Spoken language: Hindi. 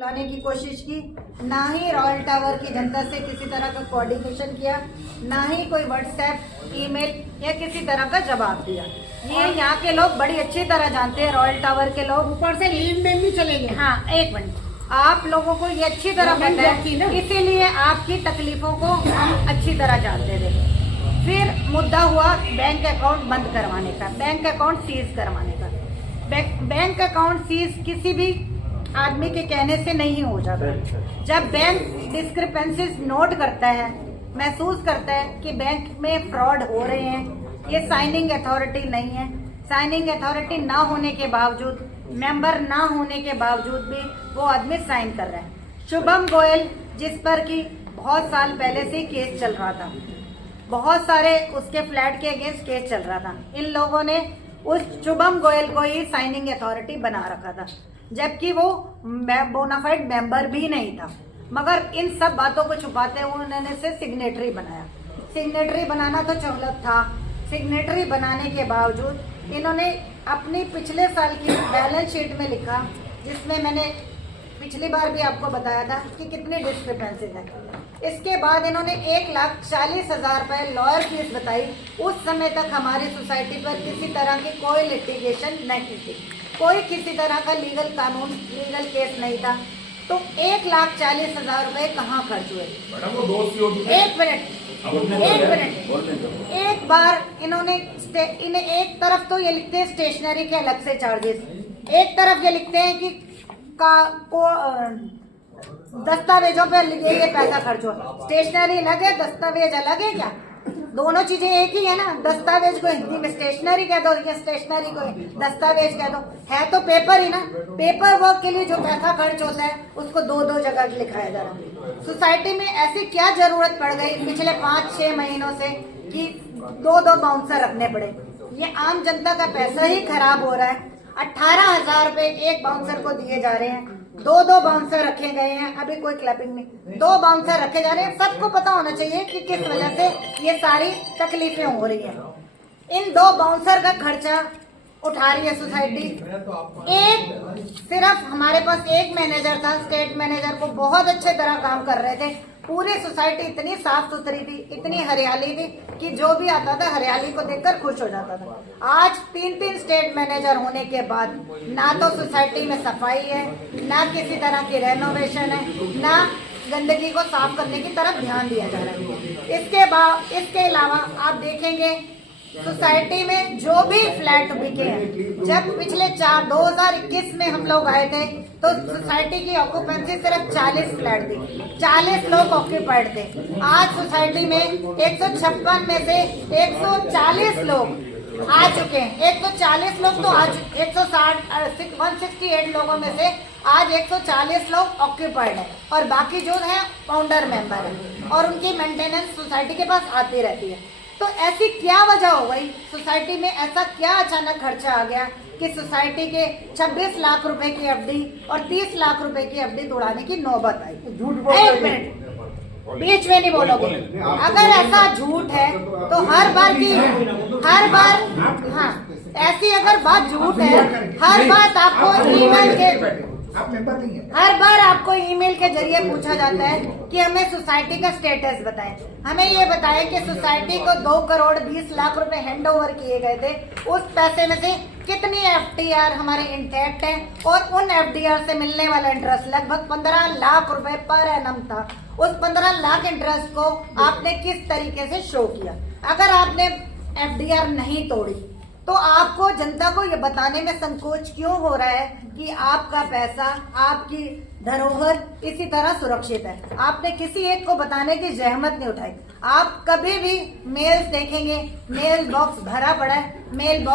बुलाने की कोशिश की, ना ही रॉयल टावर की जनता से किसी तरह का कोऑर्डिनेशन किया, ना ही कोई व्हाट्सएप ईमेल या किसी तरह का जवाब दिया। ये यहाँ के लोग बड़ी अच्छी तरह जानते हैं, रॉयल टावर के लोग। ऊपर से लीव में भी चले गए। हाँ, एक मिनट, आप लोगों को ये अच्छी तरह पता है, इसीलिए आपकी तकलीफों को हम अच्छी तरह जानते थे। फिर मुद्दा हुआ बैंक अकाउंट बंद करवाने का, बैंक अकाउंट सीज करवाने का। बैंक अकाउंट सीज किसी भी आदमी के कहने से नहीं हो जाता। जब बैंक डिस्क्रिपेंसीज नोट करता है, महसूस करता है कि बैंक में फ्रॉड हो रहे हैं, ये साइनिंग अथॉरिटी नहीं है, साइनिंग अथॉरिटी ना होने के बावजूद, मेंबर ना होने के बावजूद भी वो आदमी साइन कर रहा है। शुभम गोयल, जिस पर कि बहुत साल पहले से केस चल रहा था, बहुत सारे उसके फ्लैट के अगेंस्ट केस चल रहा था, इन लोगों ने उस शुभम गोयल को ही साइनिंग अथॉरिटी बना रखा था, जबकि वो बोनाफाइड मेंबर भी नहीं था। मगर इन सब बातों को छुपाते हुए उन्होंने से सिग्नेटरी बनाया। सिग्नेटरी बनाना तो चौलत था। सिग्नेटरी बनाने के बावजूद इन्होंने अपनी पिछले साल की बैलेंस शीट में लिखा, जिसमें मैंने पिछली बार भी आपको बताया था कि कितनी डिस्क्रिपेंसीज है। इसके बाद इन्होंने 1,40,000 रुपए लॉयर फीस बताई। उस समय तक हमारी सोसाइटी पर किसी तरह की कोई लिटिगेशन नहीं थी, कोई किसी तरह का लीगल केस नहीं था। तो 1,40,000 रुपए कहाँ खर्च हुए? एक मिनट, एक बार इन्हें एक तरफ तो ये लिखते हैं स्टेशनरी के अलग से चार्जेस, एक तरफ ये लिखते हैं कि दस्तावेजों पे ये पैसा खर्च हो। स्टेशनरी अलग है, दस्तावेज अलग है क्या? दोनों चीजें एक ही है ना। दस्तावेज को हिंदी में स्टेशनरी कह दो या स्टेशनरी को दस्तावेज कह दो, है तो पेपर ही ना। पेपर वर्क के लिए जो पैसा खर्च होता है उसको दो जगह लिखाया जा रहा है। सोसाइटी में ऐसी क्या जरूरत पड़ गई पिछले 5-6 महीनों से कि दो बाउंसर रखने पड़े? ये आम जनता का पैसा ही खराब हो रहा है। 18,000 रुपए एक बाउंसर को दिए जा रहे हैं, दो बाउंसर रखे गए हैं, अभी कोई क्लैपिंग नहीं, 2 बाउंसर रखे जा रहे हैं। सबको पता होना चाहिए कि किस वजह से ये सारी तकलीफें हो रही हैं। इन 2 बाउंसर का खर्चा उठा रही है सोसाइटी। सिर्फ हमारे पास एक मैनेजर था, स्टेट मैनेजर, को बहुत अच्छे तरह काम कर रहे थे। पूरी सोसाइटी इतनी साफ सुथरी थी, इतनी हरियाली थी कि जो भी आता था हरियाली को देखकर खुश हो जाता था। आज 3 स्टेट मैनेजर होने के बाद ना तो सोसाइटी में सफाई है, ना किसी तरह की रेनोवेशन है, ना गंदगी को साफ करने की तरफ ध्यान दिया जा रहा है। इसके अलावा आप देखेंगे सोसाइटी में जो भी फ्लैट बिके हैं, जब पिछले 2021 में हम लोग आए थे तो सोसाइटी की ऑक्यूपेंसी सिर्फ 40 फ्लैट थी, 40 लोग ऑक्यूपाइड थे। आज सोसाइटी में 156 में से 140 लोग आ चुके हैं। 140 लोग तो आज 168 लोगों में से आज 140 लोग ऑक्यूपाइड है और बाकी जो है फाउंडर मेंबर है और उनकी मेंटेनेंस सोसाइटी के पास आती रहती है। तो ऐसी क्या वजह हो गई सोसाइटी में? ऐसा क्या अचानक खर्चा आ गया कि सोसाइटी के 26 लाख रुपए की एफडी और 30 लाख रुपए की एफडी तोड़ाने की नौबत आई? एक मिनट, बीच में नहीं बोलोगे। अगर ऐसा झूठ है तो हर बार हाँ, ऐसी अगर बात झूठ है, हर बात आपको ईमेल के जरिए पूछा जाता है कि हमें सोसाइटी का स्टेटस बताएं। हमें ये बताएं कि सोसाइटी को 2,20,00,000 रुपए हैंड ओवर किए गए थे। उस पैसे में से कितनी एफडीआर हमारे इंटैक्ट है और उन एफडीआर से मिलने वाला इंटरेस्ट लगभग 15 लाख रुपए पर एनम था। उस 15 लाख इंटरेस्ट को आपने किस तरीके से शो किया? अगर आपने एफडीआर नहीं तोड़ी तो आपको जनता को ये बताने में संकोच क्यों हो रहा है कि आपका पैसा, आपकी धरोहर इसी तरह सुरक्षित है? आपने किसी एक को बताने की जहमत नहीं उठाई। आप कभी भी मेल्स देखेंगे, मेल बॉक्स भरा पड़ा है, मेल बॉक्स